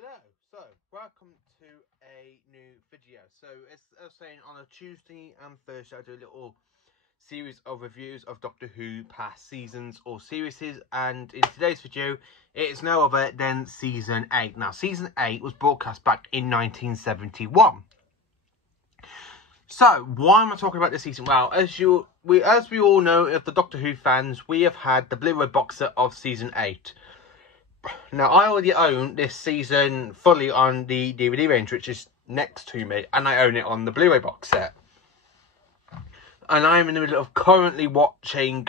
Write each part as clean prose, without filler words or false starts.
Hello, so welcome to a new video. So as I was saying, on a Tuesday and Thursday I do a little series of reviews of Doctor Who past seasons or series, and in today's video it is no other than season 8. Now season 8 was broadcast back in 1971. So why am I talking about this season? Well, as we all know, if the Doctor Who fans, we have had the Blu-ray box set of season 8. Now, I already own this season fully on the DVD range, which is next to me, and I own it on the Blu-ray box set. And I'm in the middle of currently watching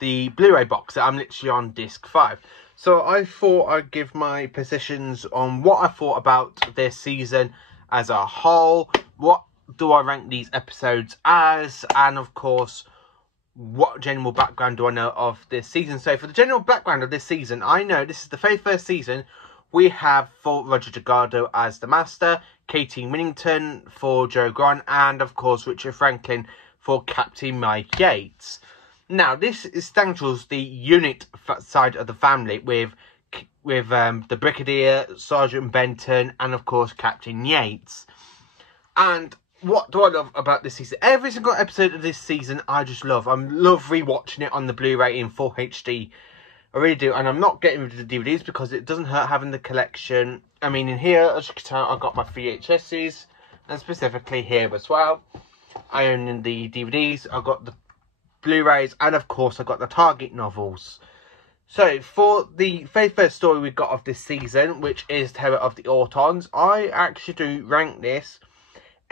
the Blu-ray box set. I'm literally on disc 5. So I thought I'd give my positions on what I thought about this season as a whole. What do I rank these episodes as? And of course, what general background do I know of this season? So for the general background of this season, I know this is the very first season we have for Roger Delgado as the Master, Katie Winnington for Jo Grant, and of course Richard Franklin for Captain Mike Yates. Now this establish the unit side of the family with the Brigadier, Sergeant Benton, and of course Captain Yates. And what do I love about this season? Every single episode of this season I just love. I love rewatching it on the Blu-ray in full HD. I really do. And I'm not getting rid of the DVDs because it doesn't hurt having the collection. I mean, in here, as you can tell, I've got my VHSs. And specifically here as well, I own the DVDs. I've got the Blu-rays. And of course, I've got the Target novels. So, for the very first story we got of this season, which is Terror of the Autons, I actually do rank this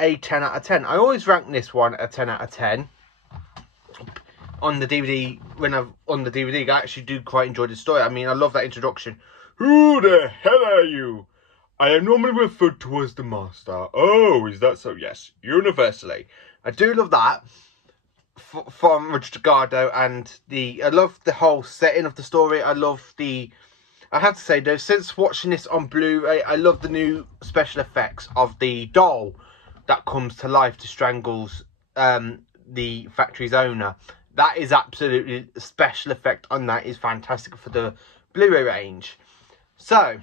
a 10 out of 10. I always rank this one a 10 out of 10 on the DVD. On the DVD, I actually do quite enjoy the story. I mean, I love that introduction. Who the hell are you? I am normally referred to as the Master. Oh, is that so? Yes, universally. I do love that from Roger Delgado, and I love the whole setting of the story. I have to say though, since watching this on Blu-ray, I love the new special effects of the doll that comes to life to strangles the factory's owner. That is absolutely, the special effect on that is fantastic for the Blu-ray range. So,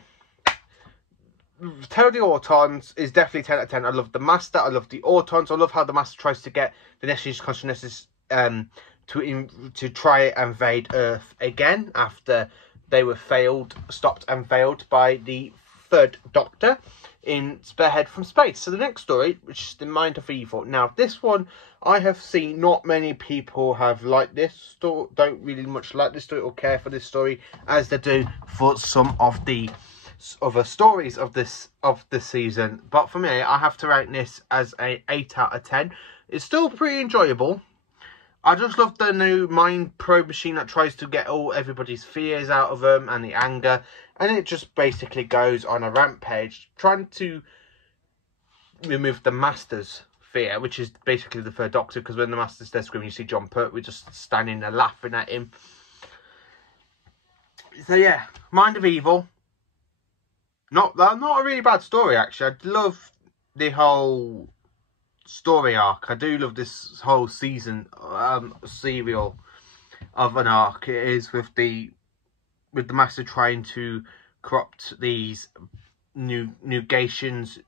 Terror of the Autons is definitely 10 out of 10. I love the Master, I love the Autons, I love how the Master tries to get the Next Consciousness to try and invade Earth again after they were stopped and failed by the Third Doctor in Spearhead from Space. So the next story, which is The Mind of Evil. Now this one I have seen not many people have liked this story, don't really much like this story or care for this story as they do for some of the other stories of this season. But for me, I have to rank this as a 8 out of 10. It's still pretty enjoyable. I just love the new mind probe machine that tries to get everybody's fears out of them and the anger. And it just basically goes on a rampage trying to remove the Master's fear, which is basically the Third Doctor. Because when the Master's there screaming, you see John Pertwee just standing there laughing at him. So yeah, Mind of Evil. Not a really bad story, actually. I love the whole story arc. I do love this whole season serial of an arc. It is with the Master trying to corrupt these negations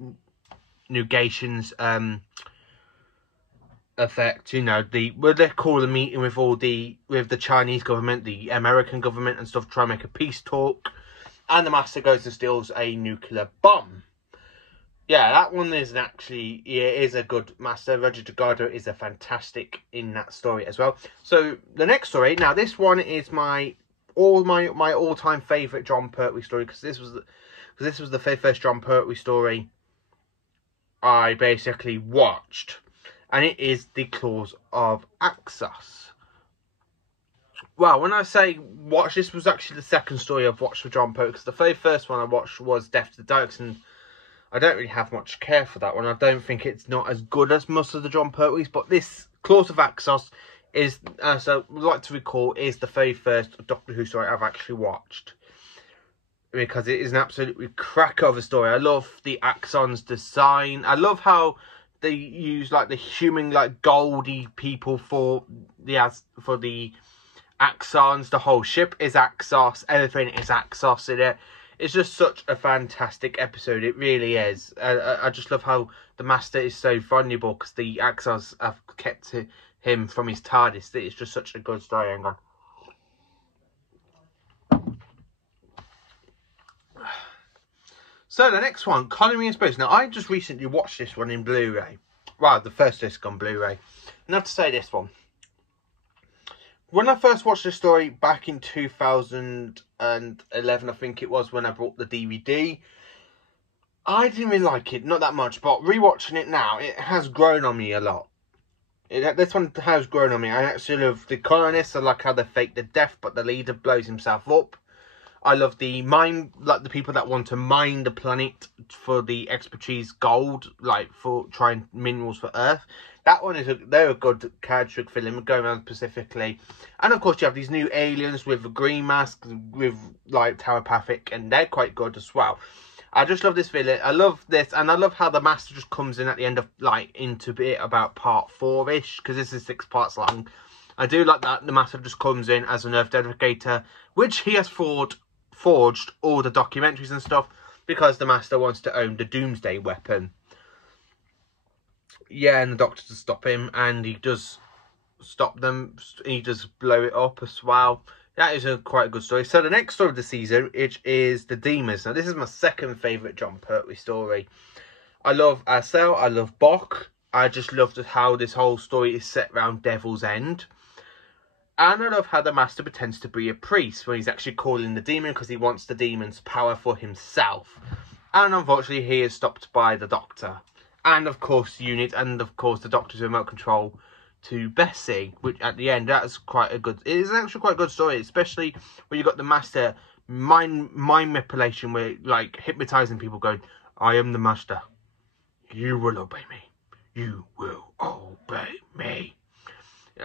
effect, you know, where they call a meeting with the Chinese government, the American government and stuff, try and make a peace talk, and the Master goes and steals a nuclear bomb. Yeah, that one is is a good Master. Roger Delgado is a fantastic in that story as well. So the next story, now this one is my all-time favourite John Pertwee story, because this was the very first John Pertwee story I basically watched, and it is The Claws of Axos. Well, when I say watch, this was actually the second story I've watched with John Pertwee, because the very first one I watched was Death to the Daleks, and I don't really have much care for that one. I don't think it's not as good as most of the John Pertwees, but this Claws of Axos is, as I would like to recall, is the very first Doctor Who story I've actually watched, because it is an absolutely cracker of a story. I love the Axon's design. I love how they use like the human, like goldy people for the Axons. The whole ship is Axos. Everything is Axos in it. It's just such a fantastic episode. It really is. I just love how the Master is so vulnerable because the Axos have kept him from his TARDIS. It's just such a good story. Hang on. So the next one, Colony in Space. Now, I just recently watched this one in Blu-ray. Well, the first disc on Blu-ray. And I have to say this one. When I first watched this story back in 2011, I think it was, when I bought the DVD, I didn't really like it, not that much. But rewatching it now, it has grown on me a lot. This one has grown on me. I actually love the colonists. I like how they fake the death, but the leader blows himself up. I love the the people that want to mine the planet for the expertise gold, like for trying minerals for Earth. That one they're a good character film going around specifically. And of course you have these new aliens with the green masks, with like telepathic, and they're quite good as well. I just love this villain. I love this, and I love how the Master just comes in at the end of into it about part 4-ish, because this is 6 parts long. I do like that the Master just comes in as an Earth Dedicator, which he has forged all the documentaries and stuff, because the Master wants to own the Doomsday weapon. Yeah, and the Doctor to stop him, and he does stop them. He does blow it up as well. That is quite a good story. So the next story of the season, which is the Demons. Now this is my second favourite Jon Pertwee story. I love Acel, I love Bok. I just love how this whole story is set around Devil's End. And I love how the Master pretends to be a priest when he's actually calling the demon, because he wants the demon's power for himself. And unfortunately he is stopped by the Doctor. And of course Unit, and of course the Doctor's remote control to Bessie, which at the end, that is it is actually quite a good story, especially when you got the Master mind manipulation, where like hypnotizing people, going, I am the Master, you will obey me, you will obey me.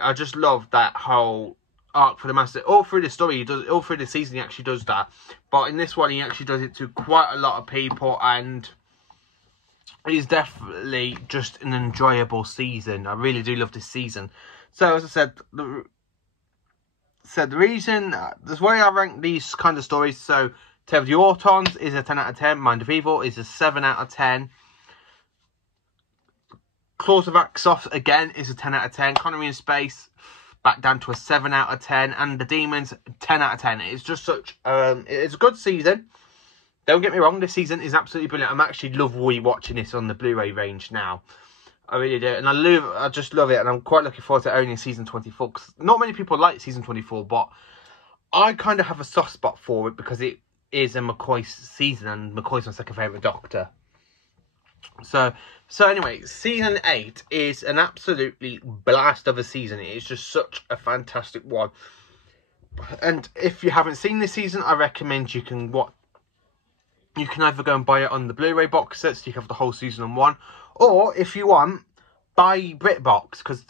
I just love that whole arc for the Master. All through the story, all through the season, he actually does that. But in this one, he actually does it to quite a lot of people, and it's definitely just an enjoyable season. I really do love this season. So, as I said, the reason, the way I rank these kind of stories, so Tale of the Autons is a 10 out of 10. Mind of Evil is a 7 out of 10. Claws of Axos, again, is a 10 out of 10. Colony in Space, back down to a 7 out of 10. And The Demons, 10 out of 10. It's just such, it's a good season. Don't get me wrong, this season is absolutely brilliant. I'm actually love rewatching this on the Blu-ray range now. I really do. And I just love it. And I'm quite looking forward to owning season 24. Because not many people like season 24, but I kind of have a soft spot for it, because it is a McCoy season, and McCoy's my second favourite Doctor. So anyway, season 8 is an absolutely blast of a season. It is just such a fantastic one. And if you haven't seen this season, I recommend you can either go and buy it on the Blu-ray box set, so you can have the whole season on one, or if you want, buy BritBox, because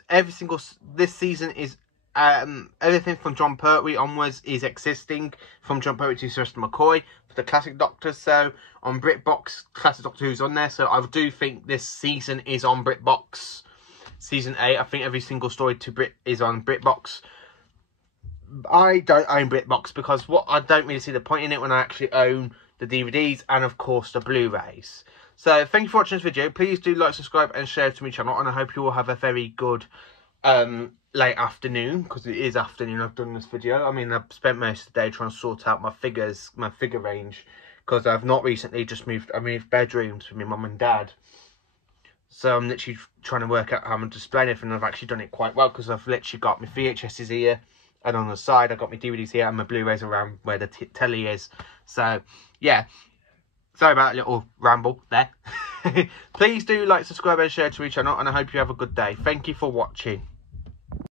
this season is everything from Jon Pertwee onwards is existing, from Jon Pertwee to Sylvester McCoy for the classic Doctor. So on BritBox, classic Doctor Who's on there. So I do think this season is on BritBox. Season 8, I think every single story is on BritBox. I don't own BritBox because I don't really see the point in it when I actually own the DVDs and of course the Blu-rays. So thank you for watching this video. Please do like, subscribe and share to my channel, and I hope you all have a very good late afternoon, because it is afternoon I've done this video. I mean, I've spent most of the day trying to sort out my figure range, because I've not recently just moved. I moved bedrooms with my mum and dad, so I'm literally trying to work out how I'm displaying everything. I've actually done it quite well, because I've literally got my VHSs here, and on the side I've got my DVDs here, and my Blu-rays around where the telly is. So yeah, sorry about a little ramble there. Please do like, subscribe and share to my channel, and I hope you have a good day. Thank you for watching.